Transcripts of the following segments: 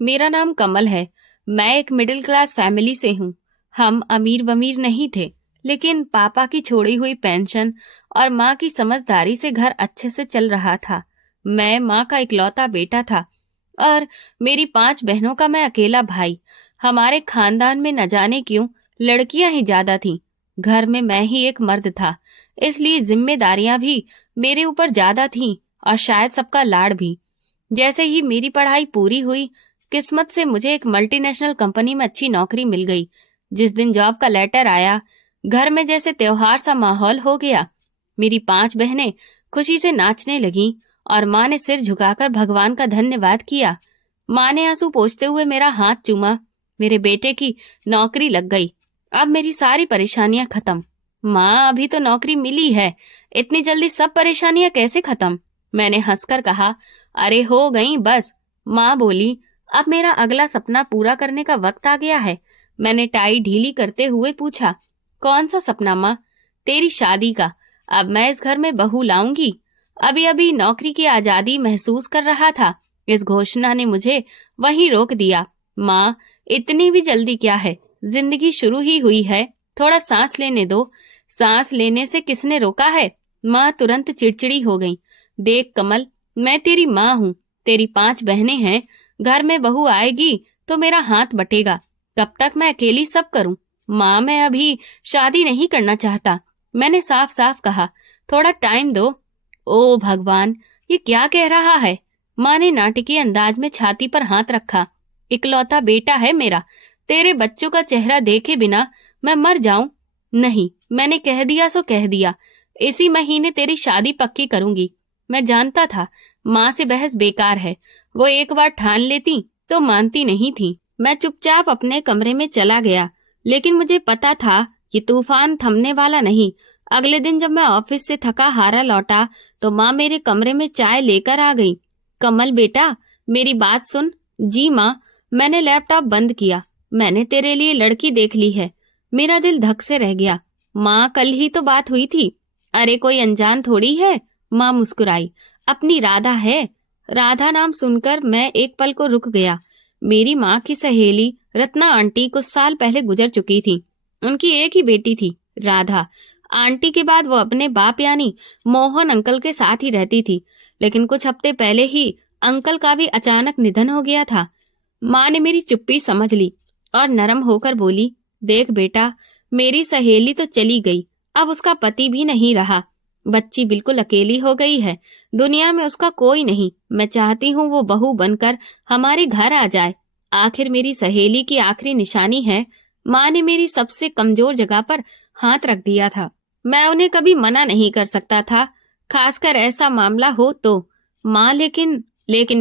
मेरा नाम कमल है। मैं एक मिडिल क्लास फैमिली से हूँ। हम अमीर वमीर नहीं थे, लेकिन पापा की छोड़ी हुई पेंशन और माँ की समझदारी से घर अच्छे से चल रहा था। मैं माँ का इकलौता बेटा था और मेरी 5 बहनों का मैं अकेला भाई। हमारे खानदान में न जाने क्यों लड़कियां ही ज्यादा थीं। घर में मैं ही एक मर्द था, इसलिए जिम्मेदारियां भी मेरे ऊपर ज्यादा थीं और शायद सबका लाड़ भी। जैसे ही मेरी पढ़ाई पूरी हुई, किस्मत से मुझे एक मल्टीनेशनल कंपनी में अच्छी नौकरी मिल गई। जिस दिन जॉब का लेटर आया, घर में जैसे त्योहार सा माहौल हो गया। मेरी 5 बहनें खुशी से नाचने लगीं और माँ ने सिर झुकाकर भगवान का धन्यवाद किया। माँ ने आंसू पोंछते हुए मेरा हाथ चूमा। मेरे बेटे की नौकरी लग गई। अब मेरी सारी परेशानियां खत्म। माँ, अभी तो नौकरी मिली है, इतनी जल्दी सब परेशानियां कैसे खत्म? मैंने हंसकर कहा। अरे हो गई बस। माँ बोली, अब मेरा अगला सपना पूरा करने का वक्त आ गया है। मैंने टाई ढीली करते हुए पूछा, कौन सा सपना माँ? तेरी शादी का। अब मैं इस घर में बहू लाऊंगी। अभी अभी नौकरी की आजादी महसूस कर रहा था। इस घोषणा ने मुझे वहीं रोक दिया। माँ, इतनी भी जल्दी क्या है? जिंदगी शुरू ही हुई है, थोड़ा सांस लेने दो। सांस लेने से किसने रोका है? माँ तुरंत चिड़चिड़ी हो गई। देख कमल, मैं तेरी माँ हूँ, तेरी 5 बहनें हैं। घर में बहू आएगी तो मेरा हाथ बटेगा। कब तक मैं अकेली सब करूं? माँ, मैं अभी शादी नहीं करना चाहता, मैंने साफ साफ कहा। थोड़ा टाइम दो। ओ भगवान, ये क्या कह रहा है? माँ ने नाटकीय अंदाज में छाती पर हाथ रखा। इकलौता बेटा है मेरा, तेरे बच्चों का चेहरा देखे बिना मैं मर जाऊं? नहीं, मैंने कह दिया सो कह दिया। इसी महीने तेरी शादी पक्की करूंगी। मैं जानता था माँ से बहस बेकार है, वो एक बार ठान लेती तो मानती नहीं थी। मैं चुपचाप अपने कमरे में चला गया, लेकिन मुझे पता था कि तूफान थमने वाला नहीं। अगले दिन जब मैं ऑफिस से थका हारा लौटा तो माँ मेरे कमरे में चाय लेकर आ गई। कमल बेटा, मेरी बात सुन। जी माँ। मैंने लैपटॉप बंद किया। मैंने तेरे लिए लड़की देख ली है। मेरा दिल धक से रह गया। माँ, कल ही तो बात हुई थी। अरे कोई अनजान थोड़ी है। माँ मुस्कुराई। अपनी राधा है। राधा नाम सुनकर मैं एक पल को रुक गया। मेरी माँ की सहेली रत्ना आंटी कुछ साल पहले गुजर चुकी थी। उनकी एक ही बेटी थी, राधा। आंटी के बाद वो अपने बाप यानी मोहन अंकल के साथ ही रहती थी, लेकिन कुछ हफ्ते पहले ही अंकल का भी अचानक निधन हो गया था। माँ ने मेरी चुप्पी समझ ली और नरम होकर बोली, देख बेटा, मेरी सहेली तो चली गई, अब उसका पति भी नहीं रहा। बच्ची बिल्कुल अकेली हो गई है, दुनिया में उसका कोई नहीं। मैं चाहती हूँ वो बहू बनकर हमारे घर आ जाए। आखिर मेरी सहेली की आखिरी निशानी है। माँ ने मेरी सबसे कमजोर जगह पर हाथ रख दिया था। मैं उन्हें कभी मना नहीं कर सकता था, खासकर ऐसा मामला हो तो। माँ, लेकिन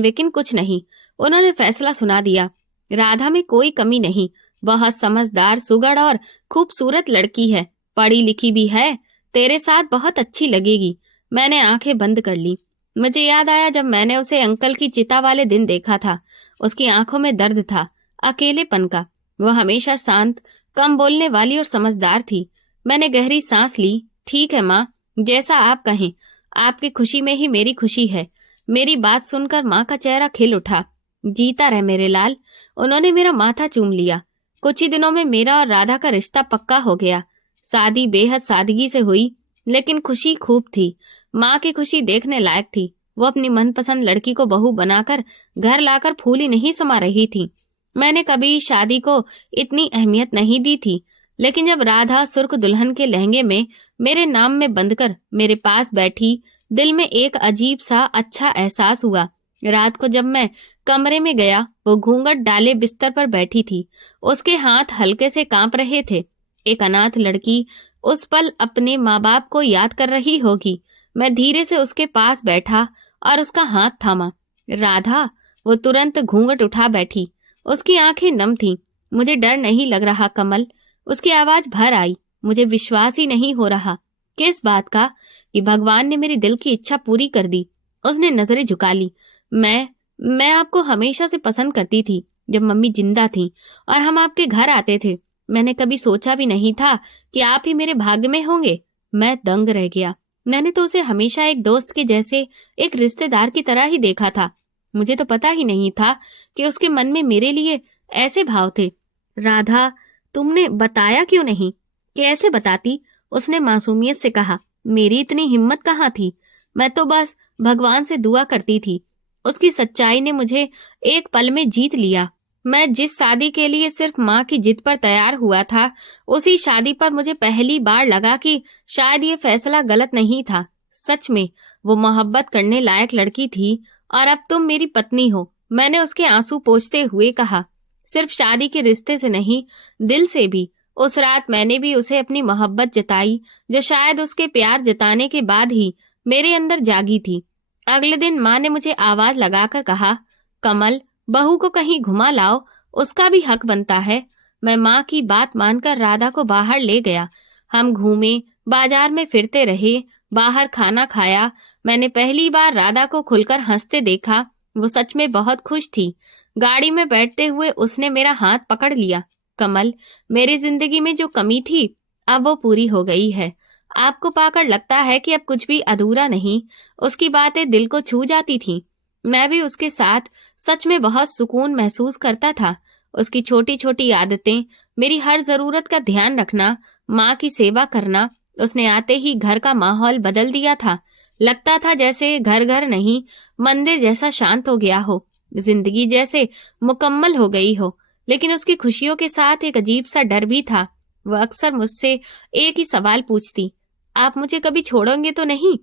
वेकिन कुछ नहीं। उन्होंने फैसला सुना दिया। राधा में कोई कमी नहीं, बहुत समझदार, सुगढ़ और खूबसूरत लड़की है, पढ़ी लिखी भी है, तेरे साथ बहुत अच्छी लगेगी। मैंने आंखें बंद कर ली। मुझे याद आया जब मैंने उसे अंकल की चिता वाले दिन देखा था। उसकी आंखों में दर्द था, अकेलेपन का। वो हमेशा शांत, कम बोलने वाली और समझदार थी। मैंने गहरी सांस ली। ठीक है माँ, जैसा आप कहें। आपकी खुशी में ही मेरी खुशी है। मेरी बात सुनकर माँ का चेहरा खिल उठा। जीता रहे मेरे लाल। उन्होंने मेरा माथा चूम लिया। कुछ ही दिनों में मेरा और राधा का रिश्ता पक्का हो गया। शादी बेहद सादगी से हुई, लेकिन खुशी खूब थी। माँ की खुशी देखने लायक थी। वो अपनी मनपसंद लड़की को बहू बनाकर घर लाकर फूली नहीं समा रही थी। मैंने कभी शादी को इतनी अहमियत नहीं दी थी, लेकिन जब राधा सुर्ख दुल्हन के लहंगे में मेरे नाम में बंधकर मेरे पास बैठी, दिल में एक अजीब सा अच्छा एहसास हुआ। रात को जब मैं कमरे में गया, वो घूंघट डाले बिस्तर पर बैठी थी। उसके हाथ हल्के से कांप रहे थे। एक अनाथ लड़की उस पल अपने माँ बाप को याद कर रही होगी। मैं धीरे से उसके पास बैठा और उसका हाथ थामा। राधा, वो तुरंत घूंघट उठा बैठी। उसकी आंखें नम थीं। मुझे डर नहीं लग रहा कमल। उसकी आवाज भर आई। मुझे विश्वास ही नहीं हो रहा। किस बात का? कि भगवान ने मेरी दिल की इच्छा पूरी कर दी। उसने नजरें झुका ली। मैं आपको हमेशा से पसंद करती थी, जब मम्मी जिंदा थी और हम आपके घर आते थे। मैंने कभी सोचा भी नहीं था कि आप ही मेरे भाग्य में होंगे। मैं दंग रह गया। मैंने तो उसे हमेशा एक दोस्त के जैसे, एक रिश्तेदार की तरह ही देखा था। मुझे तो पता ही नहीं था कि उसके मन में मेरे लिए ऐसे भाव थे। राधा, तुमने बताया क्यों नहीं? कैसे बताती? उसने मासूमियत से कहा। मेरी इतनी हिम्मत कहाँ थी, मैं तो बस भगवान से दुआ करती थी। उसकी सच्चाई ने मुझे एक पल में जीत लिया। मैं जिस शादी के लिए सिर्फ माँ की जिद पर तैयार हुआ था, उसी शादी पर मुझे पहली बार लगा कि शायद ये फैसला गलत नहीं था। सच में वो मोहब्बत करने लायक लड़की थी, और अब तुम मेरी पत्नी हो। मैंने उसके आंसू पोंछते हुए कहा। सिर्फ शादी के रिश्ते से नहीं, दिल से भी। उस रात मैंने भी उसे अपनी मोहब्बत जताई, जो शायद उसके प्यार जताने के बाद ही मेरे अंदर जागी थी। अगले दिन माँ ने मुझे आवाज लगाकर कहा, कमल, बहू को कहीं घुमा लाओ, उसका भी हक बनता है। मैं माँ की बात मानकर राधा को बाहर ले गया। हम घूमे, बाजार में फिरते रहे, बाहर खाना खाया। मैंने पहली बार राधा को खुलकर हंसते देखा। वो सच में बहुत खुश थी। गाड़ी में बैठते हुए उसने मेरा हाथ पकड़ लिया। कमल, मेरी जिंदगी में जो कमी थी, अब वो पूरी हो गई है। आपको पाकर लगता है कि अब कुछ भी अधूरा नहीं। उसकी बातें दिल को छू जाती थीं। मैं भी उसके साथ सच में बहुत सुकून महसूस करता था। उसकी छोटी छोटी आदतें, मेरी हर जरूरत का ध्यान रखना, माँ की सेवा करना, उसने आते ही घर का माहौल बदल दिया था। लगता था जैसे घर घर नहीं, मंदिर जैसा शांत हो गया हो, जिंदगी जैसे मुकम्मल हो गई हो। लेकिन उसकी खुशियों के साथ एक अजीब सा डर भी था। वह अक्सर मुझसे एक ही सवाल पूछती, आप मुझे कभी छोड़ोगे तो नहीं?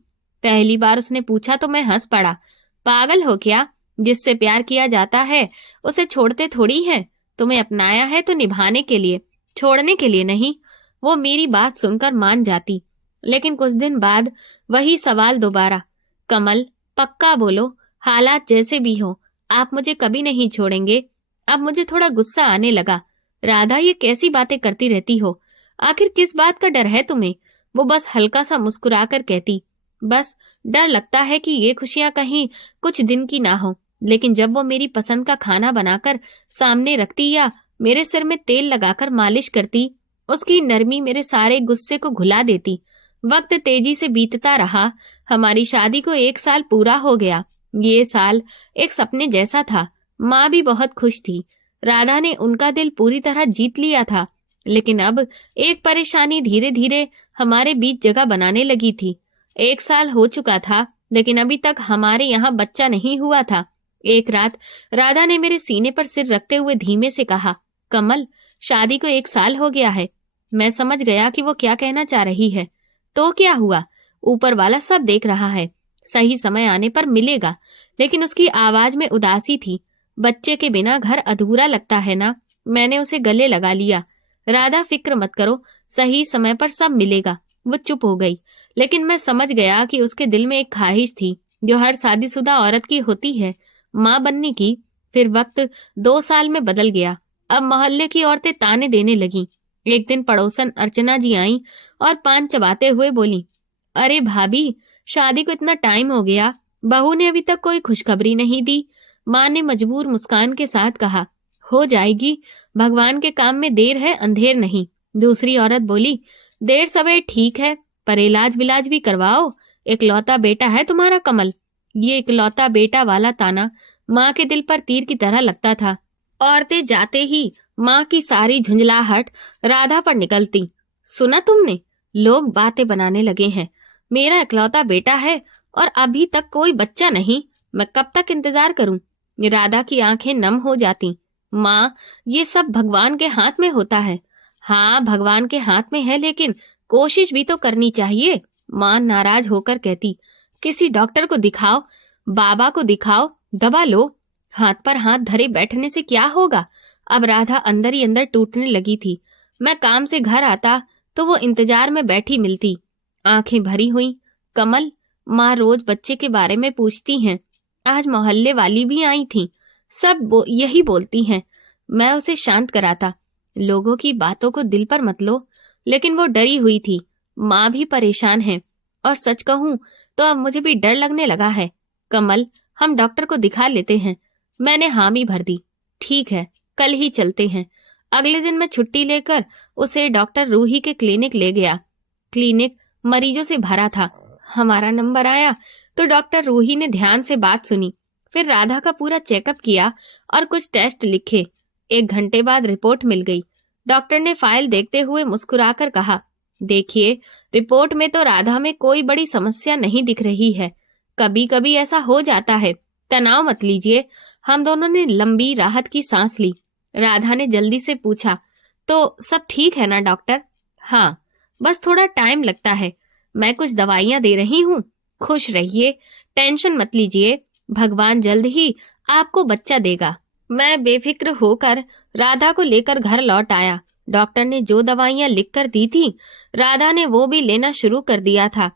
पहली बार उसने पूछा तो मैं हंस पड़ा। पागल हो क्या? जिससे प्यार किया जाता है उसे छोड़ते थोड़ी है। तुम्हें अपनाया है तो निभाने के लिए, छोड़ने के लिए नहीं। वो मेरी बात सुनकर मान जाती, लेकिन कुछ दिन बाद वही सवाल दोबारा। कमल, पक्का बोलो, हालात जैसे भी हो, आप मुझे कभी नहीं छोड़ेंगे? अब मुझे थोड़ा गुस्सा आने लगा। राधा, ये कैसी बातें करती रहती हो? आखिर किस बात का डर है तुम्हें? वो बस हल्का सा मुस्कुराकर कहती, बस डर लगता है कि ये खुशियां कहीं कुछ दिन की ना हो। लेकिन जब वो मेरी पसंद का खाना बनाकर सामने रखती या मेरे सिर में तेल लगाकर मालिश करती, उसकी नरमी मेरे सारे गुस्से को घुला देती। वक्त तेजी से बीतता रहा। हमारी शादी को 1 साल पूरा हो गया। ये साल एक सपने जैसा था। माँ भी बहुत खुश थी। राधा ने उनका दिल पूरी तरह जीत लिया था। लेकिन अब एक परेशानी धीरे धीरे हमारे बीच जगह बनाने लगी थी। 1 साल हो चुका था, लेकिन अभी तक हमारे यहाँ बच्चा नहीं हुआ था। एक रात राधा ने मेरे सीने पर सिर रखते हुए धीमे से कहा, कमल, शादी को 1 साल हो गया है। मैं समझ गया कि वो क्या कहना चाह रही है। तो क्या हुआ? ऊपर वाला सब देख रहा है, सही समय आने पर मिलेगा। लेकिन उसकी आवाज में उदासी थी। बच्चे के बिना घर अधूरा लगता है ना। मैंने उसे गले लगा लिया। राधा, फिक्र मत करो, सही समय पर सब मिलेगा। वो चुप हो गई, लेकिन मैं समझ गया कि उसके दिल में एक ख्वाहिश थी जो हर शादीशुदा औरत की होती है, माँ बनने की। फिर वक्त 2 साल में बदल गया। अब मोहल्ले की औरतें ताने देने लगी। एक दिन पड़ोसन अर्चना जी आईं और पान चबाते हुए बोली, अरे भाभी, शादी को इतना टाइम हो गया, बहू ने अभी तक कोई खुशखबरी नहीं दी। माँ ने मजबूर मुस्कान के साथ कहा, हो जाएगी, भगवान के काम में देर है अंधेर नहीं। दूसरी औरत बोली, देर सवेर ठीक है, पर इलाज विलाज भी करवाओ, इकलौता बेटा है तुम्हारा कमल। ये इकलौता बेटा वाला ताना माँ के दिल पर तीर की तरह लगता था। औरतें जाते ही माँ की सारी झुंझलाहट राधा पर निकलती। सुना तुमने? लोग बातें बनाने लगे हैं। मेरा इकलौता बेटा है और अभी तक कोई बच्चा नहीं। मैं कब तक इंतजार करूं? राधा की आंखें नम हो जाती। माँ, ये सब भगवान के हाथ में होता है। हाँ, भगवान के हाथ में है, लेकिन कोशिश भी तो करनी चाहिए। माँ नाराज होकर कहती, किसी डॉक्टर को दिखाओ, बाबा को दिखाओ, दवा लो। हाथ पर हाथ धरे बैठने से क्या होगा? अब राधा अंदर ही अंदर टूटने लगी थी। मैं काम से घर आता तो वो इंतजार में बैठी मिलती, आंखें भरी हुई। कमल, माँ रोज बच्चे के बारे में पूछती हैं। आज मोहल्ले वाली भी आई थी, सब यही बोलती हैं। मैं उसे शांत कराता, लोगों की बातों को दिल पर मत लो। लेकिन वो डरी हुई थी। माँ भी परेशान है, और सच कहूं तो अब मुझे भी डर लगने लगा है। कमल, हम डॉक्टर को दिखा लेते हैं। मैंने हामी भर दी। ठीक है, कल ही चलते हैं। अगले दिन मैं छुट्टी लेकर उसे डॉक्टर रूही के क्लिनिक ले गया। क्लिनिक मरीजों से भरा था। हमारा नंबर आया तो डॉक्टर रूही ने ध्यान से बात सुनी, फिर राधा का पूरा चेकअप किया और कुछ टेस्ट लिखे। 1 घंटे बाद रिपोर्ट मिल गई। डॉक्टर ने फाइल देखते हुए मुस्कुराकर कहा, देखिए, रिपोर्ट में तो राधा में कोई बड़ी समस्या नहीं दिख रही है। कभी कभी ऐसा हो जाता है, तनाव मत लीजिए। हम दोनों ने लंबी राहत की सांस ली। राधा ने जल्दी से पूछा, तो सब ठीक है ना डॉक्टर? हाँ, बस थोड़ा टाइम लगता है। मैं कुछ दवाइयां दे रही हूँ। खुश रहिए, टेंशन मत लीजिए, भगवान जल्द ही आपको बच्चा देगा। मैं बेफिक्र होकर राधा को लेकर घर लौट आया। डॉक्टर ने जो दवाइयां लिखकर दी थी, राधा ने वो भी लेना शुरू कर दिया था।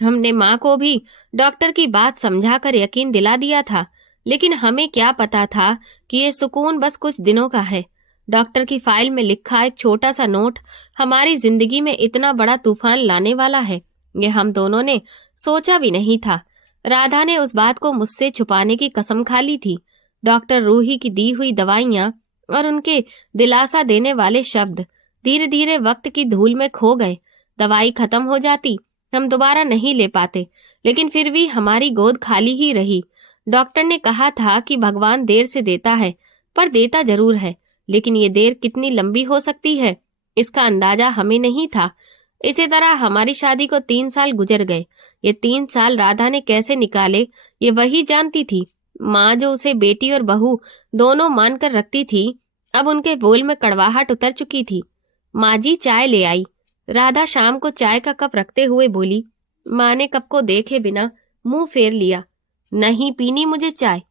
हमने माँ को भी डॉक्टर की बात समझाकर यकीन दिला दिया था, लेकिन हमें क्या पता था कि ये सुकून बस कुछ दिनों का है। डॉक्टर की फाइल में लिखा एक छोटा सा नोट हमारी जिंदगी में इतना बड़ा तूफान लाने वाला है, ये हम दोनों ने सोचा भी नहीं था। राधा ने उस बात को मुझसे छुपाने की कसम खा ली थी। डॉक्टर रूही की दी हुई दवाइयां और उनके दिलासा देने वाले शब्द धीरे धीरे वक्त की धूल में खो गए। दवाई खत्म हो जाती, हम दोबारा नहीं ले पाते, लेकिन फिर भी हमारी गोद खाली ही रही। डॉक्टर ने कहा था कि भगवान देर से देता है, पर देता जरूर है, लेकिन ये देर कितनी लंबी हो सकती है, इसका अंदाजा हमें नहीं था। इसी तरह हमारी शादी को 3 साल गुजर गए। ये 3 साल राधा ने कैसे निकाले, ये वही जानती थी। माँ जो उसे बेटी और बहू दोनों मानकर रखती थी, अब उनके बोल में कड़वाहट उतर चुकी थी। माँ जी चाय ले आई। राधा शाम को चाय का कप रखते हुए बोली। माँ ने कप को देखे बिना मुंह फेर लिया। नहीं पीनी मुझे चाय।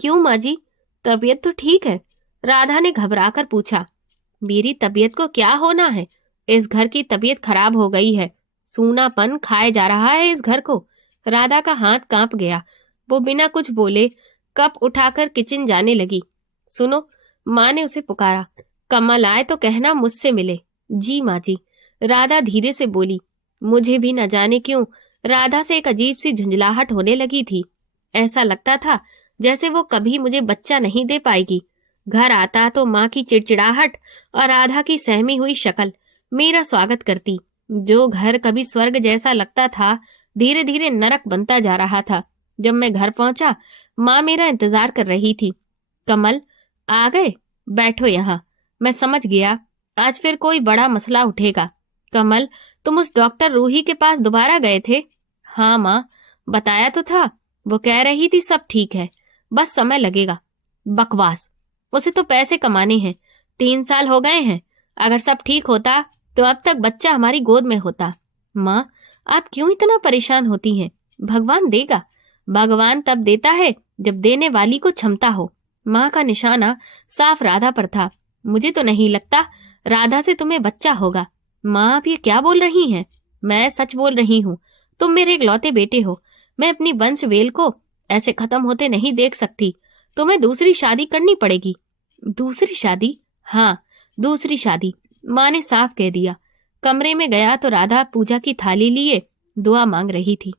क्यों माँ जी, तबीयत तो ठीक है? राधा ने घबराकर पूछा। मेरी तबीयत को क्या होना है? इस घर की तबीयत खराब हो गई है, सूनापन खाए जा रहा है इस घर को। राधा का हाथ कांप गया। वो बिना कुछ बोले कप उठाकर किचन जाने लगी। सुनो, माँ ने उसे पुकारा। कमल आए तो कहना मुझसे मिले। जी माँ जी, राधा धीरे से बोली। मुझे भी न जाने क्यों राधा से एक अजीब सी झुंझलाहट होने लगी थी। ऐसा लगता था जैसे वो कभी मुझे बच्चा नहीं दे पाएगी। घर आता तो माँ की चिड़चिड़ाहट और राधा की सहमी हुई शक्ल मेरा स्वागत करती। जो घर कभी स्वर्ग जैसा लगता था, धीरे धीरे नरक बनता जा रहा था। जब मैं घर पहुंचा, माँ मेरा इंतजार कर रही थी। कमल आ गए? बैठो यहाँ। मैं समझ गया आज फिर कोई बड़ा मसला उठेगा। कमल, तुम उस डॉक्टर रूही के पास दोबारा गए थे? हाँ माँ, बताया तो था। वो कह रही थी सब ठीक है, बस समय लगेगा। बकवास, उसे तो पैसे कमाने हैं। 3 साल हो गए हैं। अगर सब ठीक होता तो अब तक बच्चा हमारी गोद में होता। माँ, आप क्यों इतना परेशान होती हैं? भगवान देगा। भगवान तब देता है जब देने वाली को क्षमता हो। माँ का निशाना साफ राधा पर था। मुझे तो नहीं लगता राधा से तुम्हें बच्चा होगा। माँ, आप ये क्या बोल रही हैं? मैं सच बोल रही हूँ। तुम मेरे इकलौते बेटे हो। मैं अपनी वंश वेल को ऐसे खत्म होते नहीं देख सकती। तुम्हें दूसरी शादी करनी पड़ेगी। दूसरी शादी? हाँ, दूसरी शादी, माँ ने साफ कह दिया। कमरे में गया तो राधा पूजा की थाली लिए दुआ मांग रही थी।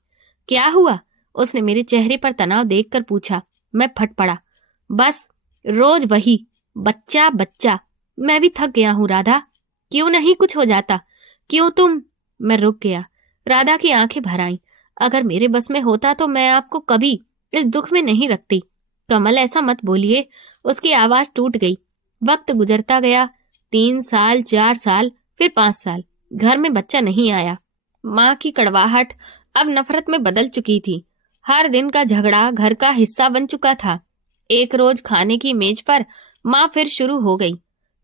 क्या हुआ? उसने मेरे चेहरे पर तनाव देखकर पूछा। मैं फट पड़ा। बस रोज वही बच्चा बच्चा। मैं भी थक गया हूँ राधा। क्यों नहीं कुछ हो जाता? क्यों तुम? मैं रुक गया। राधा की आंखें भर आईं। अगर मेरे बस में होता तो मैं आपको कभी इस दुख में नहीं रखती। कमल, ऐसा मत बोलिए। उसकी आवाज टूट गई। वक्त गुजरता गया। 3 साल, 4 साल, फिर 5 साल। घर में बच्चा नहीं आया। माँ की कड़वाहट अब नफरत में बदल चुकी थी। हर दिन का झगड़ा घर का हिस्सा बन चुका था। एक रोज खाने की मेज पर माँ फिर शुरू हो गई।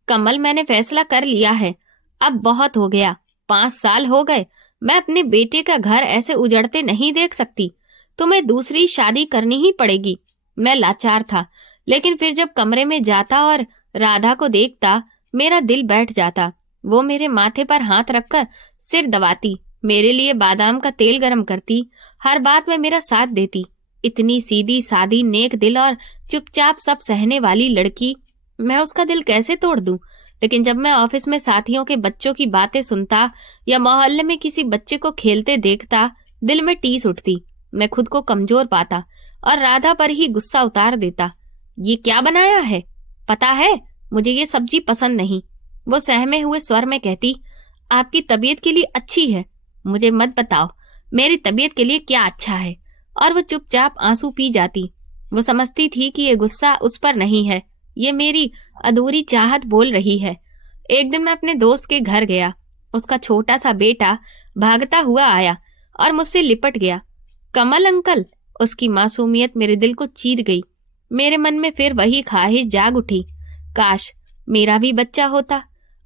कमल, मैंने फैसला कर लिया है। अब बहुत हो गया। 5 साल हो गए। मैं अपने बेटे का घर ऐसे उजड़ते नहीं देख सकती। तुम्हें दूसरी शादी करनी ही पड़ेगी। मैं लाचार था, लेकिन फिर जब कमरे में जाता और राधा को देखता, मेरा दिल बैठ जाता। वो मेरे माथे पर हाथ रखकर सिर दबाती, मेरे लिए बादाम का तेल गरम करती, हर बात में मेरा साथ देती। इतनी सीधी सादी, नेक दिल और चुपचाप सब सहने वाली लड़की, मैं उसका दिल कैसे तोड़ दूं? लेकिन जब मैं ऑफिस में साथियों के बच्चों की बातें सुनता या मोहल्ले में किसी बच्चे को खेलते देखता, दिल में टीस उठती। मैं खुद को कमजोर पाता और राधा पर ही गुस्सा उतार देता। ये क्या बनाया है? पता है, मुझे ये सब्जी पसंद नहीं। वो सहमे हुए स्वर में कहती। आपकी तबीयत के लिए अच्छी है। मुझे मत बताओ मेरी तबीयत के लिए क्या अच्छा है। और वो चुपचाप आंसू पी जाती। वो समझती थी कि ये गुस्सा उस पर नहीं है, ये मेरी अधूरी चाहत बोल रही है। एक दिन मैं अपने दोस्त के घर गया। उसका छोटा सा बेटा भागता हुआ आया और मुझसे लिपट गया। कमल अंकल। उसकी मासूमियत मेरे दिल को चीर गई। मेरे मन में फिर वही ख्वाहिश जाग उठी, काश मेरा भी बच्चा होता।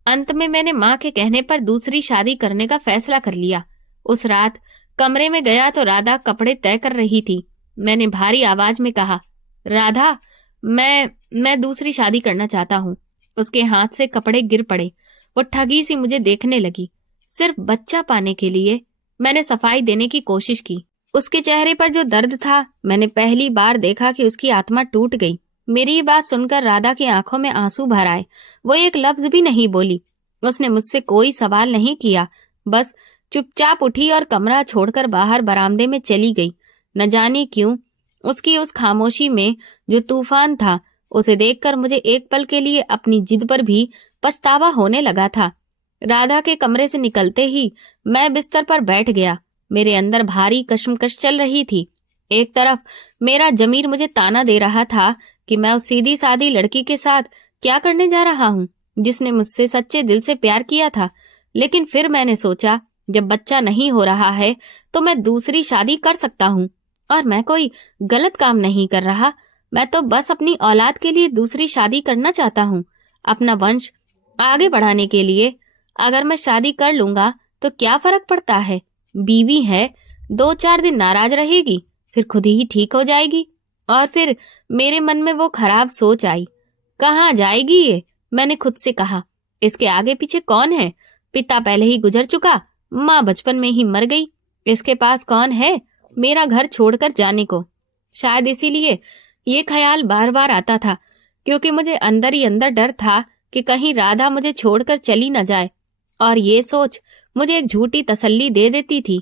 अंत में मैंने माँ के कहने पर दूसरी शादी करने का फैसला कर लिया। उस रात कमरे में गया तो राधा कपड़े तय कर रही थी। मैंने भारी आवाज में कहा, राधा, मैं दूसरी शादी करना चाहता हूँ। उसके हाथ से कपड़े गिर पड़े। वो ठगी सी मुझे देखने लगी। सिर्फ बच्चा पाने के लिए मैंने सफाई देने की कोशिश की। उसके चेहरे पर जो दर्द था, मैंने पहली बार देखा कि उसकी आत्मा टूट गई। मेरी ये बात सुनकर राधा की आंखों में आंसू भर आए। वो एक लफ्ज भी नहीं बोली। उसने मुझसे कोई सवाल नहीं किया, बस चुपचाप उठी और कमरा छोड़कर बाहर बरामदे में चली गई। न जाने क्यों उसकी उस खामोशी में जो तूफान था, उसे देखकर मुझे एक पल के लिए अपनी जिद पर भी पछतावा होने लगा था। राधा के कमरे से निकलते ही मैं बिस्तर पर बैठ गया। मेरे अंदर भारी कशमकश चल रही थी। एक तरफ मेरा जमीर मुझे ताना दे रहा था कि मैं उस सीधी सादी लड़की के साथ क्या करने जा रहा हूँ जिसने मुझसे सच्चे दिल से प्यार किया था। लेकिन फिर मैंने सोचा, जब बच्चा नहीं हो रहा है तो मैं दूसरी शादी कर सकता हूँ, और मैं कोई गलत काम नहीं कर रहा। मैं तो बस अपनी औलाद के लिए दूसरी शादी करना चाहता हूँ, अपना वंश आगे बढ़ाने के लिए। अगर मैं शादी कर लूंगा तो क्या फर्क पड़ता है? बीवी है, 2-4 दिन नाराज रहेगी, फिर खुद ही ठीक हो जाएगी। और फिर मेरे मन में वो खराब सोच आई, कहाँ जाएगी ये? मैंने खुद से कहा, इसके आगे पीछे कौन है? पिता पहले ही गुजर चुका, माँ बचपन में ही मर गई। इसके पास कौन है मेरा घर छोड़कर जाने को? शायद इसीलिए ये ख्याल बार बार आता था, क्योंकि मुझे अंदर ही अंदर डर था कि कहीं राधा मुझे छोड़कर चली न जाए। और ये सोच मुझे एक झूठी तसल्ली दे देती थी।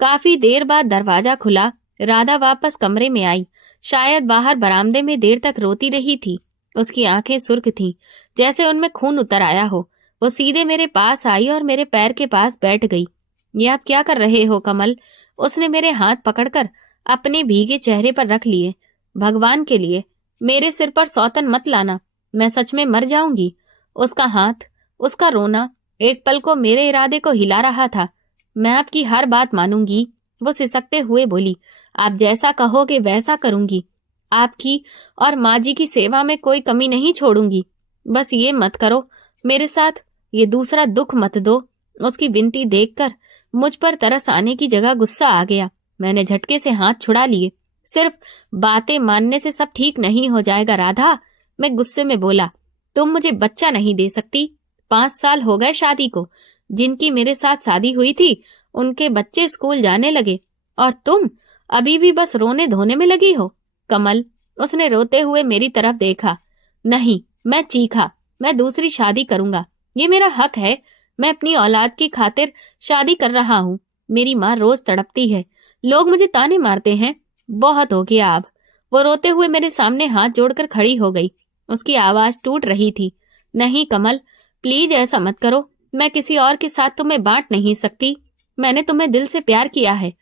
काफी देर बाद दरवाजा खुला। राधा वापस कमरे में आई। शायद बाहर बरामदे में देर तक रोती रही थी। उसकी आंखें सुर्ख थीं, जैसे उनमें खून उतर आया हो। वो सीधे मेरे पास आई और मेरे पैर के पास बैठ गई। ये आप क्या कर रहे हो कमल? उसने मेरे हाथ पकड़कर अपने भीगे चेहरे पर रख लिए। भगवान के लिए मेरे सिर पर सौतन मत लाना, मैं सच में मर जाऊंगी। उसका हाथ, उसका रोना एक पल को मेरे इरादे को हिला रहा था। मैं आपकी हर बात मानूंगी, वो सिसकते हुए बोली। आप जैसा कहोगे वैसा करूंगी। आपकी और माँ जी की सेवा में कोई कमी नहीं छोड़ूंगी। बस ये मत करो मेरे साथ, ये दूसरा दुख मत दो। उसकी विनती देखकर मुझ पर तरस आने की जगह गुस्सा आ गया। मैंने झटके से हाथ छुड़ा लिए। सिर्फ बातें मानने से सब ठीक नहीं हो जाएगा राधा, मैं गुस्से में बोला। तुम मुझे बच्चा नहीं दे सकती। 5 साल हो गए शादी को। जिनकी मेरे साथ शादी हुई थी उनके बच्चे स्कूल जाने लगे, और तुम अभी भी बस रोने धोने में लगी हो। कमल, उसने रोते हुए मेरी तरफ देखा। नहीं, मैं चीखा, मैं दूसरी शादी करूंगा, ये मेरा हक है। मैं अपनी औलाद की खातिर शादी कर रहा हूँ। मेरी माँ रोज तड़पती है, लोग मुझे ताने मारते हैं। बहुत हो गया अब। वो रोते हुए मेरे सामने हाथ जोड़कर खड़ी हो गई। उसकी आवाज टूट रही थी। नहीं कमल, प्लीज ऐसा मत करो। मैं किसी और के साथ तुम्हें बांट नहीं सकती। मैंने तुम्हें दिल से प्यार किया है।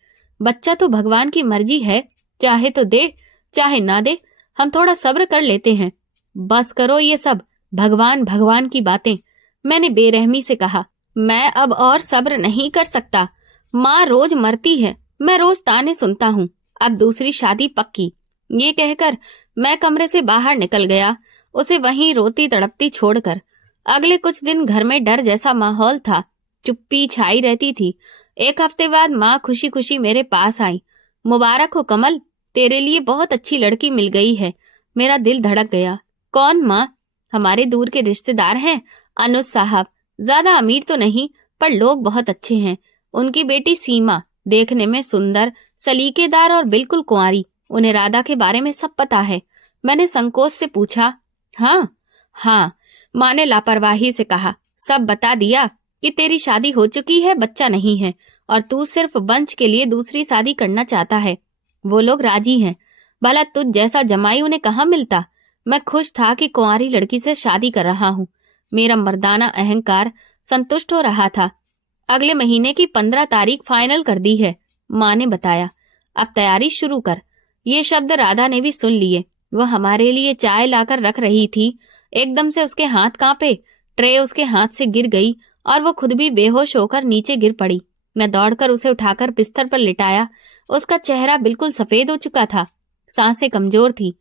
बच्चा तो भगवान की मर्जी है, चाहे तो दे चाहे ना दे। हम थोड़ा सब्र कर लेते हैं। बस करो ये सब भगवान भगवान की बातें, मैंने बेरहमी से कहा। मैं अब और सब्र नहीं कर सकता। माँ रोज मरती है, मैं रोज ताने सुनता हूँ। अब दूसरी शादी पक्की। ये कहकर मैं कमरे से बाहर निकल गया, उसे वहीं रोती तड़पती छोड़कर। अगले कुछ दिन घर में डर जैसा माहौल था। चुप्पी छाई रहती थी। एक हफ्ते बाद माँ खुशी खुशी मेरे पास आई। मुबारक हो कमल, तेरे लिए बहुत अच्छी लड़की मिल गई है। मेरा दिल धड़क गया। कौन माँ? हमारे दूर के रिश्तेदार हैं, अनुज साहब। ज्यादा अमीर तो नहीं, पर लोग बहुत अच्छे हैं। उनकी बेटी सीमा देखने में सुंदर, सलीकेदार और बिल्कुल कुंवारी। उन्हें राधा के बारे में सब पता है। मैंने संकोच से पूछा। हाँ, माँ ने लापरवाही से कहा। सब बता दिया कि तेरी शादी हो चुकी है, बच्चा नहीं है, और तू सिर्फ वंश के लिए दूसरी शादी करना चाहता है। वो लोग राजी हैं। भला तुझ जैसा जमाई उन्हें कहाँ मिलता। मैं खुश था कि कुंवारी लड़की से शादी कर रहा हूँ। मेरा मर्दाना अहंकार संतुष्ट हो रहा था। अगले महीने की 15 तारीख फाइनल कर दी है, माँ ने बताया। अब तैयारी शुरू कर। ये शब्द राधा ने भी सुन लिए। वह हमारे लिए चाय लाकर रख रही थी। एकदम से उसके हाथ कांपे, ट्रे उसके हाथ से गिर गई और वो खुद भी बेहोश होकर नीचे गिर पड़ी। मैं दौड़कर उसे उठाकर बिस्तर पर लिटाया। उसका चेहरा बिल्कुल सफेद हो चुका था, सांसें कमजोर थी।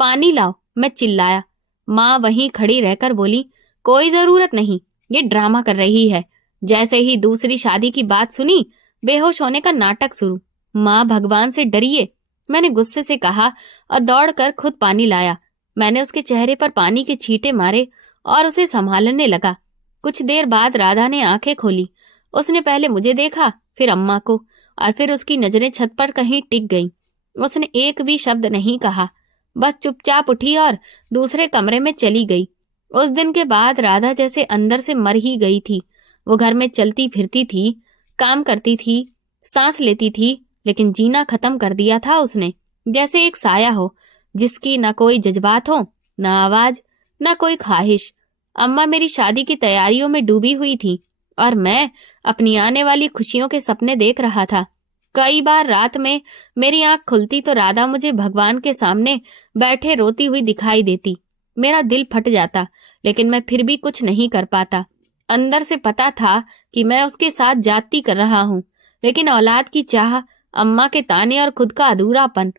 पानी लाओ, मैं चिल्लाया। माँ वहीं खड़ी रहकर बोली, कोई जरूरत नहीं, ये ड्रामा कर रही है। जैसे ही दूसरी शादी की बात सुनी, बेहोश होने का नाटक शुरू। माँ भगवान से डरिए, मैंने गुस्से से कहा और दौड़कर खुद पानी लाया। मैंने उसके चेहरे पर पानी के छींटे मारे और उसे संभालने लगा। कुछ देर बाद राधा ने आंखें खोली। उसने पहले मुझे देखा, फिर अम्मा को, और फिर उसकी नजरें छत पर कहीं टिक गईं। उसने एक भी शब्द नहीं कहा, बस चुपचाप उठी और दूसरे कमरे में चली गई। उस दिन के बाद राधा जैसे अंदर से मर ही गई थी। वो घर में चलती फिरती थी, काम करती थी, सांस लेती थी, लेकिन जीना खत्म कर दिया था उसने। जैसे एक साया हो, जिसकी ना कोई जज्बात हो, ना आवाज, ना कोई ख्वाहिश। अम्मा मेरी शादी की तैयारियों में डूबी हुई थी और मैं अपनी आने वाली खुशियों के सपने देख रहा था। कई बार रात में मेरी आंख खुलती तो राधा मुझे भगवान के सामने बैठे रोती हुई दिखाई देती। मेरा दिल फट जाता, लेकिन मैं फिर भी कुछ नहीं कर पाता। अंदर से पता था कि मैं उसके साथ जाती कर रहा हूँ, लेकिन औलाद की चाह, अम्मा के ताने और खुद का अधूरापन,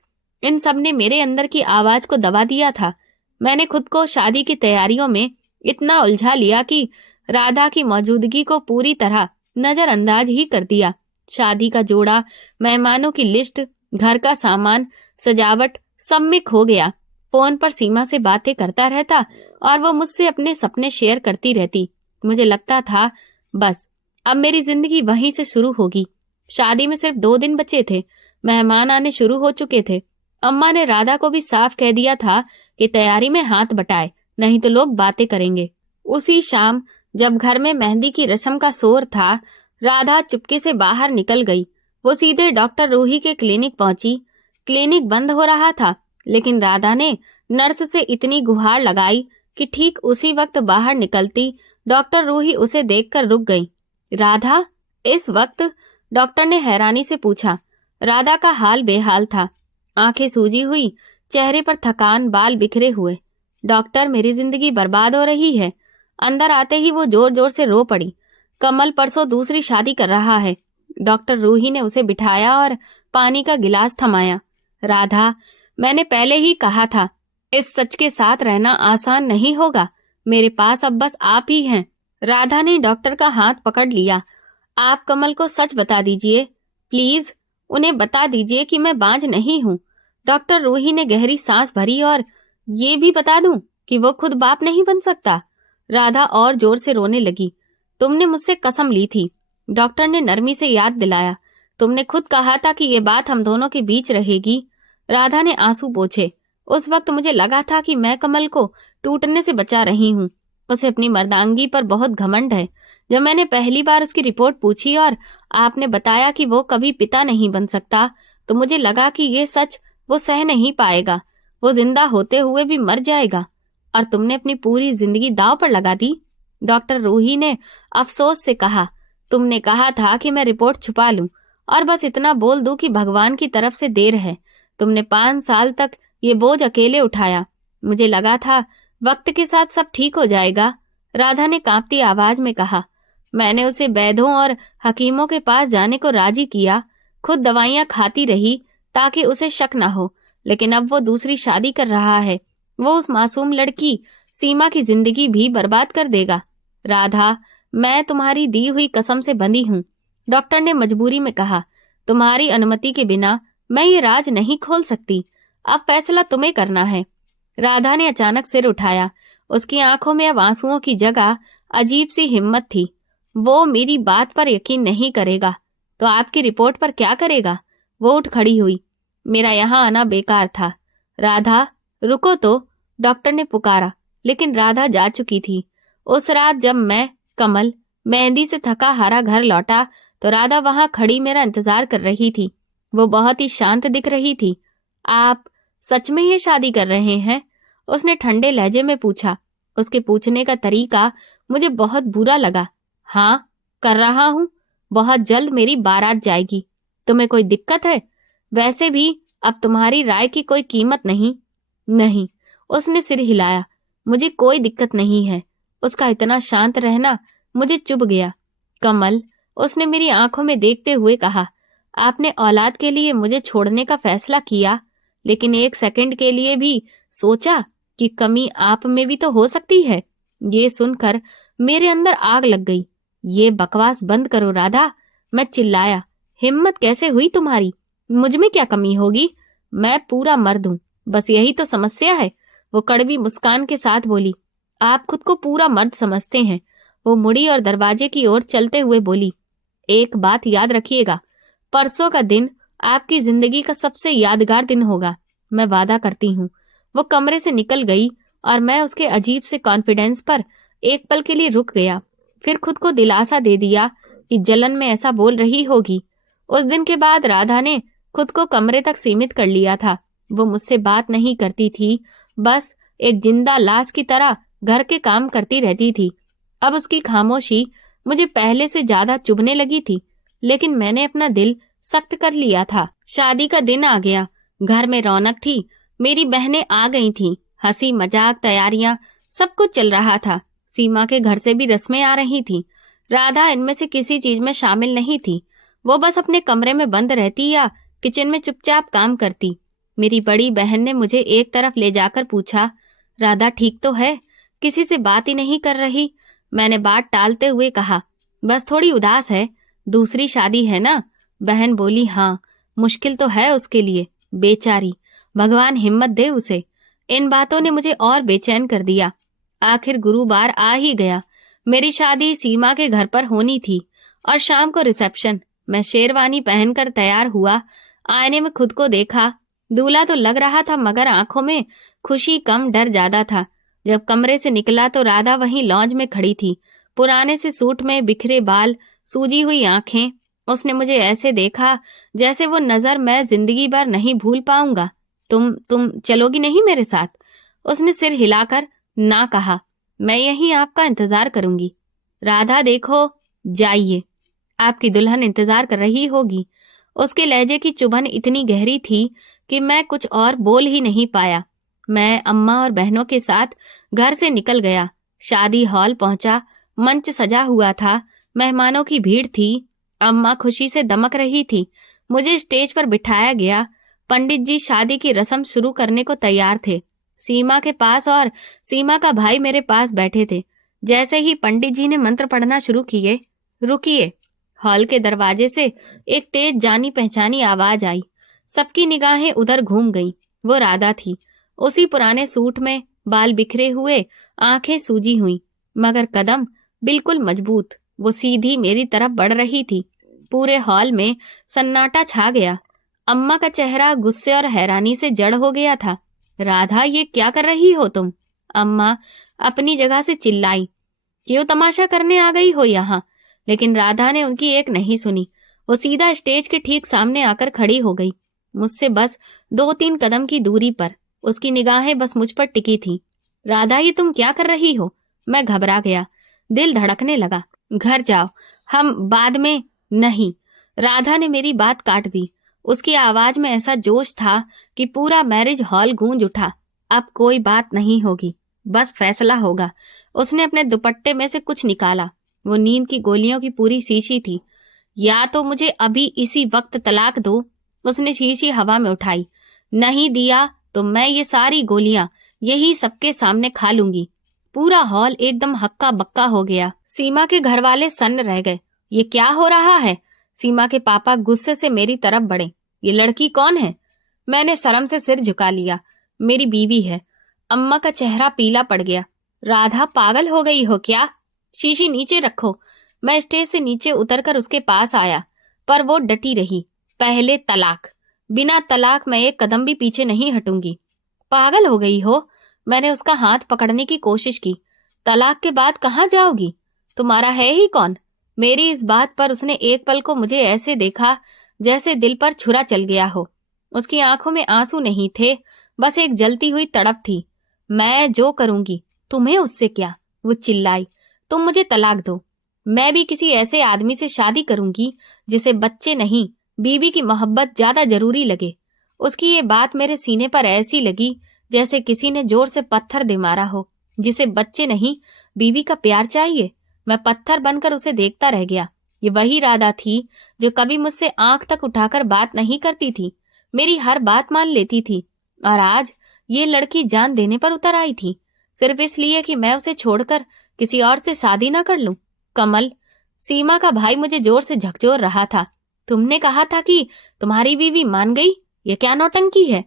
इन सब ने मेरे अंदर की आवाज को दबा दिया था। मैंने खुद को शादी की तैयारियों में इतना उलझा लिया कि राधा की मौजूदगी को पूरी तरह नजरअंदाज ही कर दिया। शादी का जोड़ा, मेहमानों की लिस्ट, घर का सामान, सजावट, सब में खो गया। फोन पर सीमा से बातें करता रहता और वो मुझसे अपने सपने शेयर करती रहती। मुझे लगता था बस अब मेरी जिंदगी वहीं से शुरू होगी। शादी में सिर्फ 2 दिन बचे थे, मेहमान आने शुरू हो चुके थे। अम्मा ने राधा को भी साफ कह दिया था कि तैयारी में हाथ बटाए, नहीं तो लोग बातें करेंगे। उसी शाम जब घर में मेहंदी की रस्म का शोर था, राधा चुपके से बाहर निकल गई। वो सीधे डॉक्टर रूही के क्लिनिक पहुंची। क्लिनिक बंद हो रहा था, लेकिन राधा ने नर्स से इतनी गुहार लगाई कि ठीक उसी वक्त बाहर निकलती डॉक्टर रूही उसे देखकर रुक गई। राधा, इस वक्त? डॉक्टर ने हैरानी से पूछा। राधा का हाल बेहाल था, आंखें सूजी हुई, चेहरे पर थकान, बाल बिखरे हुए। डॉक्टर, मेरी जिंदगी बर्बाद हो रही है। अंदर आते ही वो जोर जोर से रो पड़ी। कमल परसों दूसरी शादी कर रहा है। डॉक्टर रूही ने उसे बिठाया और पानी का गिलास थमाया। राधा, मैंने पहले ही कहा था, इस सच के साथ रहना आसान नहीं होगा। मेरे पास अब बस आप ही हैं। राधा ने डॉक्टर का हाथ पकड़ लिया। आप कमल को सच बता दीजिए, प्लीज। उन्हें बता दीजिए कि मैं बांझ नहीं हूँ। डॉक्टर रूही ने गहरी सांस भरी। और ये भी बता दूं कि वो खुद बाप नहीं बन सकता। राधा और जोर से रोने लगी। तुमने मुझसे कसम ली थी, डॉक्टर ने नरमी से याद दिलाया। तुमने खुद कहा था कि ये बात हम दोनों के बीच रहेगी। राधा ने आंसू पोंछे। उस वक्त मुझे लगा था कि मैं कमल को टूटने से बचा रही हूँ। उसे अपनी मर्दांगी पर बहुत घमंड है। जब मैंने पहली बार उसकी रिपोर्ट पूछी और आपने बताया कि वो कभी पिता नहीं बन सकता, तो मुझे लगा कि ये सच वो सह नहीं पाएगा। वो जिंदा होते हुए भी मर जाएगा। और तुमने अपनी पूरी जिंदगी दांव पर लगा दी। डॉक्टर रूही ने अफसोस से कहा। तुमने कहा था कि मैं रिपोर्ट छुपा लूं और बस इतना बोल दूं कि भगवान की तरफ से देर है। तुमने 5 साल तक ये बोझ अकेले उठाया। मुझे लगा था वक्त के साथ सब ठीक हो जाएगा। राधा ने कांपती आवाज में कहा। मैंने उसे वैद्यों और हकीमों के पास जाने को राजी किया, खुद दवाइयां खाती रही ताकि उसे शक न हो। लेकिन अब वो दूसरी शादी कर रहा है। वो उस मासूम लड़की सीमा की जिंदगी भी बर्बाद कर देगा। राधा, मैं तुम्हारी दी हुई कसम से बंधी हूँ। डॉक्टर ने मजबूरी में कहा। तुम्हारी अनुमति के बिना मैं ये राज नहीं खोल सकती। अब फैसला तुम्हें करना है। राधा ने अचानक सिर उठाया। उसकी आंखों में अब आंसुओं की जगह अजीब सी हिम्मत थी। वो मेरी बात पर यकीन नहीं करेगा तो आपकी रिपोर्ट पर क्या करेगा? वो उठ खड़ी हुई। मेरा यहाँ आना बेकार था। राधा, रुको तो, डॉक्टर ने पुकारा, लेकिन राधा जा चुकी थी। उस रात जब मैं, कमल, मेहंदी से थका हारा घर लौटा तो राधा वहां खड़ी मेरा इंतजार कर रही थी। वो बहुत ही शांत दिख रही थी। आप सच में ये शादी कर रहे हैं? उसने ठंडे लहजे में पूछा। उसके पूछने का तरीका मुझे बहुत बुरा लगा। हाँ, कर रहा हूँ। बहुत जल्द मेरी बारात जाएगी। तुम्हें कोई दिक्कत है? वैसे भी अब तुम्हारी राय की कोई कीमत नहीं। नहीं, उसने सिर हिलाया। मुझे कोई दिक्कत नहीं है। उसका इतना शांत रहना मुझे चुभ गया। कमल, उसने मेरी आंखों में देखते हुए कहा, आपने औलाद के लिए मुझे छोड़ने का फैसला किया, लेकिन एक सेकंड के लिए भी सोचा कि कमी आप में भी तो हो सकती है? ये सुनकर मेरे अंदर आग लग गई। ये बकवास बंद करो राधा, मैं चिल्लाया। हिम्मत कैसे हुई तुम्हारी? मुझ में क्या कमी होगी? मैं पूरा मर्द हूं, बस यही तो समस्या है। वो कड़वी मुस्कान के साथ बोली, आप खुद को पूरा मर्द समझते हैं। वो मुड़ी और दरवाजे की ओर चलते हुए बोली, एक बात याद रखिएगा, परसों का दिन आपकी जिंदगी का सबसे यादगार दिन होगा, मैं वादा करती हूँ। वो कमरे से निकल गई और मैं उसके अजीब से कॉन्फिडेंस पर एक पल के लिए रुक गया। फिर खुद को दिलासा दे दिया कि जलन में ऐसा बोल रही होगी। उस दिन के बाद राधा ने खुद को कमरे तक सीमित कर लिया था। वो मुझसे बात नहीं करती थी, बस एक जिंदा लाश की तरह घर के काम करती रहती थी। अब उसकी खामोशी मुझे पहले से ज्यादा चुभने लगी थी, लेकिन मैंने अपना दिल सख्त कर लिया था। शादी का दिन आ गया। घर में रौनक थी। मेरी बहनें आ गई थीं। हंसी मजाक, तैयारियां, सब कुछ चल रहा था। सीमा के घर से भी रस्में आ रही थीं। राधा इनमें से किसी चीज में शामिल नहीं थी। वो बस अपने कमरे में बंद रहती या किचन में चुपचाप काम करती। मेरी बड़ी बहन ने मुझे एक तरफ ले जाकर पूछा, राधा ठीक तो है? किसी से बात ही नहीं कर रही। मैंने बात टालते हुए कहा, बस थोड़ी उदास है। दूसरी शादी है ना? बहन बोली, हाँ, मुश्किल तो है उसके लिए, बेचारी, भगवान हिम्मत दे उसे। इन बातों ने मुझे और बेचैन कर दिया। आखिर गुरुवार आ ही गया। मेरी शादी सीमा के घर पर होनी थी और शाम को रिसेप्शन। मैं शेरवानी पहनकर तैयार हुआ। आईने में खुद को देखा। दूल्हा तो लग रहा था, मगर आंखों में खुशी कम, डर ज्यादा था। जब कमरे से निकला तो राधा वहीं लॉन्ज में खड़ी थी, पुराने से सूट में, बिखरे बाल, सूजी हुई आंखें। उसने मुझे ऐसे देखा जैसे वो नजर मैं जिंदगी भर नहीं भूल पाऊंगा। तुम चलोगी नहीं मेरे साथ? उसने सिर हिलाकर ना कहा। मैं यहीं आपका इंतजार करूंगी। राधा देखो, जाइए, आपकी दुल्हन इंतजार कर रही होगी। उसके लहजे की चुभन इतनी गहरी थी कि मैं कुछ और बोल ही नहीं पाया। मैं अम्मा और बहनों के साथ घर से निकल गया। शादी हॉल पहुंचा। मंच सजा हुआ था। मेहमानों की भीड़ थी। अम्मा खुशी से दमक रही थी। मुझे स्टेज पर बिठाया गया। पंडित जी शादी की रस्म शुरू करने को तैयार थे। सीमा के पास और सीमा का भाई मेरे पास बैठे थे। जैसे ही पंडित जी ने मंत्र पढ़ना शुरू किए, रुकिए, हॉल के दरवाजे से एक तेज जानी पहचानी आवाज आई। सबकी निगाहें उधर घूम गईं। वो राधा थी, उसी पुराने सूट में, बाल बिखरे हुए, आंखें सूजी हुई, मगर कदम बिल्कुल मजबूत। वो सीधी मेरी तरफ बढ़ रही थी। पूरे हॉल में सन्नाटा छा गया। अम्मा का चेहरा गुस्से और हैरानी से जड़ हो गया था। राधा, ये क्या कर रही हो तुम? अम्मा अपनी जगह से चिल्लाई, क्यों तमाशा करने आ गई हो यहाँ? लेकिन राधा ने उनकी एक नहीं सुनी। वो सीधा स्टेज के ठीक सामने आकर खड़ी हो गई, मुझसे बस 2-3 कदम की दूरी पर। उसकी निगाहें बस मुझ पर टिकी थीं। राधा, ये तुम क्या कर रही हो? मैं घबरा गया। दिल धड़कने लगा। घर जाओ, हम बाद में। नहीं, राधा ने मेरी बात काट दी। उसकी आवाज में ऐसा जोश था कि पूरा मैरिज हॉल गूंज उठा। अब कोई बात नहीं होगी, बस फैसला होगा। उसने अपने दुपट्टे में से कुछ निकाला। वो नींद की गोलियों की पूरी शीशी थी। या तो मुझे अभी इसी वक्त तलाक दो। उसने शीशी हवा में उठाई। नहीं दिया तो मैं ये सारी गोलियां यही सबके सामने खा लूंगी। पूरा हॉल एकदम हक्का बक्का हो गया। सीमा के घर वाले सन्न रह गए। ये क्या हो रहा है? सीमा के पापा गुस्से से मेरी तरफ बढ़े। ये लड़की कौन है? मैंने शर्म से सिर झुका लिया। मेरी बीवी है। अम्मा का चेहरा पीला पड़ गया। राधा, पागल हो गई हो क्या? शीशी नीचे रखो। मैं स्टेज से नीचे उतरकर उसके पास आया, पर वो डटी रही। पहले तलाक। बिना तलाक मैं एक कदम भी पीछे नहीं हटूंगी। पागल हो गई हो? मैंने उसका हाथ पकड़ने की कोशिश की। तलाक के बाद कहाँ जाओगी? तुम्हारा है ही कौन? मेरी इस बात पर उसने एक पल को मुझे ऐसे देखा जैसे दिल पर छुरा चल गया हो। उसकी आंखों में आंसू नहीं थे, बस एक जलती हुई तड़प थी। मैं जो करूंगी, तुम्हें उससे क्या? वो चिल्लाई। तुम मुझे तलाक दो। मैं भी किसी ऐसे आदमी से शादी करूंगी जिसे बच्चे नहीं, बीवी की मोहब्बत ज्यादा जरूरी लगे। उसकी ये बात मेरे सीने पर ऐसी लगी जैसे किसी ने जोर से पत्थर दे मारा हो। जिसे बच्चे नहीं, बीवी का प्यार चाहिए। मैं पत्थर बनकर उसे देखता रह गया। ये वही राधा थी जो कभी मुझसे आंख तक उठाकर बात नहीं करती थी, मेरी हर बात मान लेती थी, और आज ये लड़की जान देने पर उतर आई थी, सिर्फ इसलिए कि मैं उसे छोड़कर किसी और से शादी ना कर लूं। कमल, सीमा का भाई मुझे जोर से झकझोर रहा था। तुमने कहा था कि तुम्हारी बीवी मान गई, ये क्या नौटंकी है?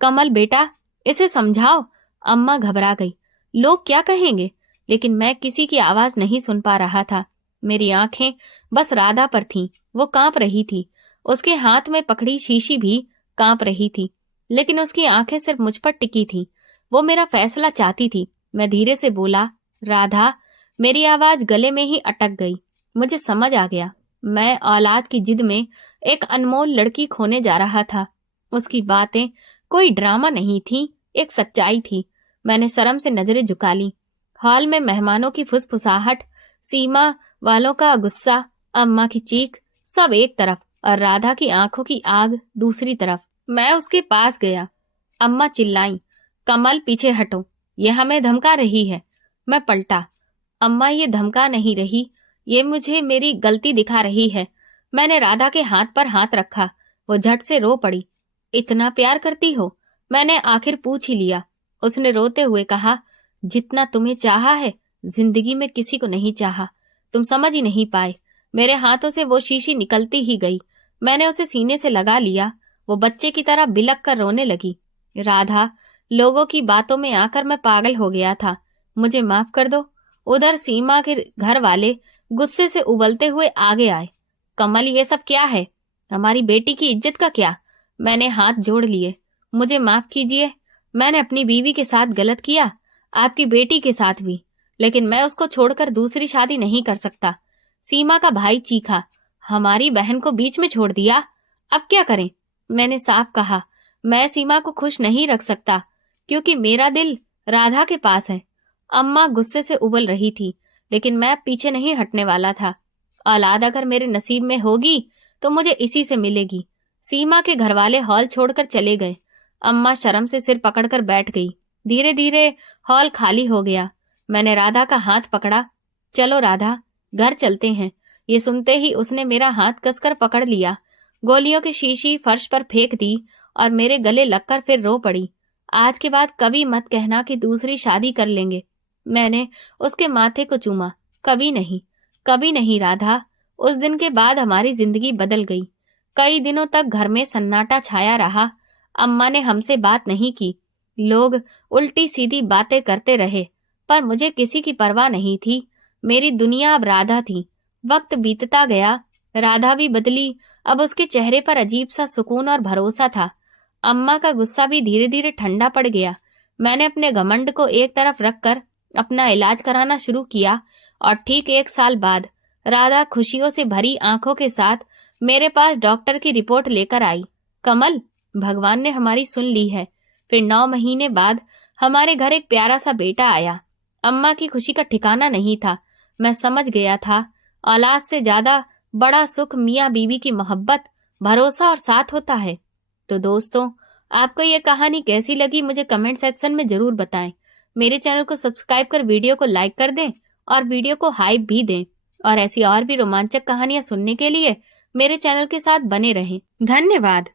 कमल बेटा, इसे समझाओ। अम्मा घबरा गई। लोग क्या कहेंगे? लेकिन मैं किसी की आवाज नहीं सुन पा रहा था। मेरी आंखें बस राधा पर थीं। वो कांप रही थी। उसके हाथ में पकड़ी शीशी भी कांप रही थी, लेकिन उसकी आंखें सिर्फ मुझ पर टिकी थीं। वो मेरा फैसला चाहती थी। मैं धीरे से बोला, राधा। मेरी आवाज गले में ही अटक गई। मुझे समझ आ गया, मैं औलाद की जिद में एक अनमोल लड़की खोने जा रहा था। उसकी बातें कोई ड्रामा नहीं थी, एक सच्चाई थी। मैंने शर्म से नजरें झुका ली। हॉल में मेहमानों की फुसफुसाहट, सीमा वालों का गुस्सा, अम्मा की चीख, सब एक तरफ और राधा की आंखों की आग दूसरी तरफ। मैं उसके पास गया। अम्मा चिल्लाई, कमल पीछे हटो, ये हमें धमका रही है। मैं पलटा। अम्मा ये धमका नहीं रही, ये मुझे मेरी गलती दिखा रही है। मैंने राधा के हाथ पर हाथ रखा। वो झट से रो पड़ी। इतना प्यार करती हो? मैंने आखिर पूछ ही लिया। उसने रोते हुए कहा, जितना तुम्हें चाहा है जिंदगी में किसी को नहीं चाहा। तुम समझ ही नहीं पाए। मेरे हाथों से वो शीशी निकलती ही गई। मैंने उसे सीने से लगा लिया। वो बच्चे की तरह बिलक कर रोने लगी। राधा, लोगों की बातों में आकर मैं पागल हो गया था, मुझे माफ कर दो। उधर सीमा के घर वाले गुस्से से उबलते हुए आगे आए। कमल, ये सब क्या है? हमारी बेटी की इज्जत का क्या? मैंने हाथ जोड़ लिए। मुझे माफ कीजिए, मैंने अपनी बीवी के साथ गलत किया, आपकी बेटी के साथ भी, लेकिन मैं उसको छोड़कर दूसरी शादी नहीं कर सकता। सीमा का भाई चीखा, हमारी बहन को बीच में छोड़ दिया, अब क्या करें? मैंने साफ कहा, मैं सीमा को खुश नहीं रख सकता, क्योंकि मेरा दिल राधा के पास है। अम्मा गुस्से से उबल रही थी, लेकिन मैं पीछे नहीं हटने वाला था। औलाद अगर मेरे नसीब में होगी तो मुझे इसी से मिलेगी। सीमा के घरवाले हॉल छोड़कर चले गए। अम्मा शर्म से सिर पकड़कर बैठ गई। धीरे धीरे हॉल खाली हो गया। मैंने राधा का हाथ पकड़ा। चलो राधा, घर चलते हैं। ये सुनते ही उसने मेरा हाथ कसकर पकड़ लिया, गोलियों की शीशी फर्श पर फेंक दी और मेरे गले लगकर फिर रो पड़ी। आज के बाद कभी मत कहना कि दूसरी शादी कर लेंगे। मैंने उसके माथे को चूमा। कभी नहीं, कभी नहीं राधा। उस दिन के बाद हमारी जिंदगी बदल गई। कई दिनों तक घर में सन्नाटा छाया रहा। अम्मा ने हमसे बात नहीं की। लोग उल्टी सीधी बातें करते रहे, पर मुझे किसी की परवाह नहीं थी। मेरी दुनिया अब राधा थी। वक्त बीतता गया, राधा भी बदली। अब उसके चेहरे पर अजीब सा सुकून और भरोसा था। अम्मा का गुस्सा भी धीरे धीरे ठंडा पड़ गया। मैंने अपने घमंड को एक तरफ रखकर अपना इलाज कराना शुरू किया, और ठीक 1 साल बाद राधा खुशियों से भरी आंखों के साथ मेरे पास डॉक्टर की रिपोर्ट लेकर आई। कमल, भगवान ने हमारी सुन ली है। फिर 9 महीने बाद हमारे घर एक प्यारा सा बेटा आया। अम्मा की खुशी का ठिकाना नहीं था। मैं समझ गया था, औलाद से ज्यादा बड़ा सुख मियाँ बीवी की मोहब्बत, भरोसा और साथ होता है। तो दोस्तों, आपको ये कहानी कैसी लगी मुझे कमेंट सेक्शन में जरूर बताएं। मेरे चैनल को सब्सक्राइब कर वीडियो को लाइक कर दें और वीडियो को हाइप भी दें। और ऐसी और भी रोमांचक कहानियां सुनने के लिए मेरे चैनल के साथ बने रहें। धन्यवाद।